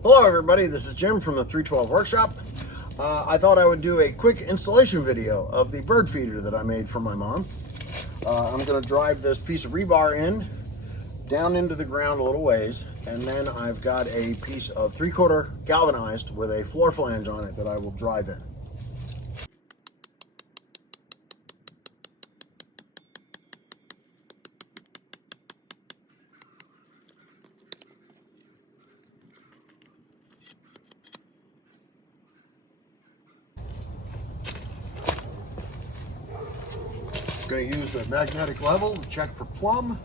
Hello everybody, this is Jim from the 312 Workshop. I thought I would do a quick installation video of the bird feeder that I made for my mom. I'm going to drive this piece of rebar in, down into the ground a little ways, and then I've got a piece of 3/4 galvanized with a floor flange on it that I will drive in. Going to use a magnetic level to check for plumb.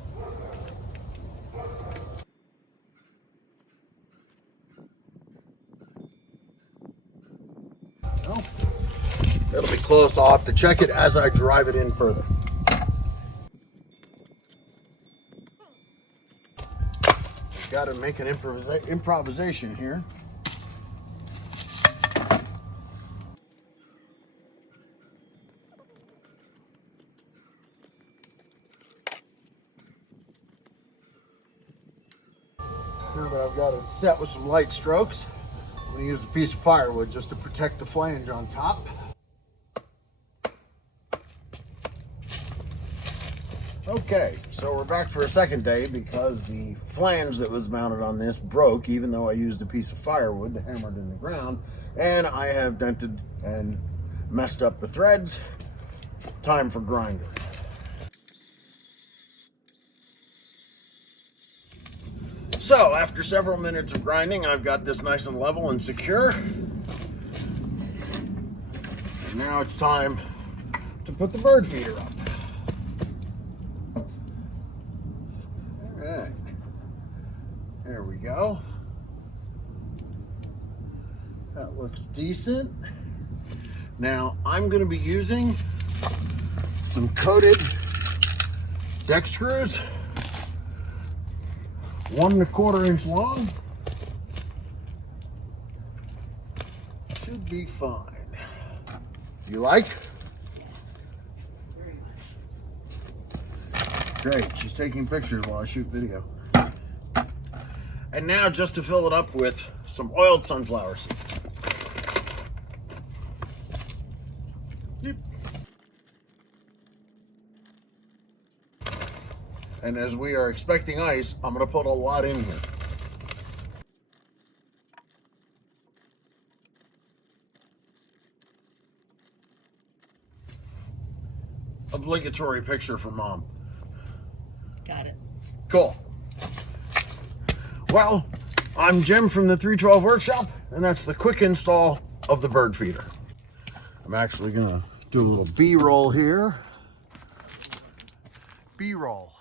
Well, it'll be close. I'll have to check it as I drive it in further. Got to make an improvisation here. Now that I've got it set with some light strokes, I'm going to use a piece of firewood just to protect the flange on top. Okay, so we're back for a second day because the flange that was mounted on this broke, even though I used a piece of firewood to hammer it in the ground, and I have dented and messed up the threads. Time for grinder. So, after several minutes of grinding, I've got this nice and level and secure. Now it's time to put the bird feeder up. Alright, there we go. That looks decent. Now, I'm going to be using some coated deck screws. 1 1/4 inch long. Should be fine. You like? Great, she's taking pictures while I shoot video. And now just to fill it up with some oiled sunflower seeds. Yep. And as we are expecting ice, I'm going to put a lot in here. Obligatory picture for Mom. Got it. Cool. Well, I'm Jim from the 312 Workshop, and that's the quick install of the bird feeder. I'm actually going to do a little B-roll here. B-roll.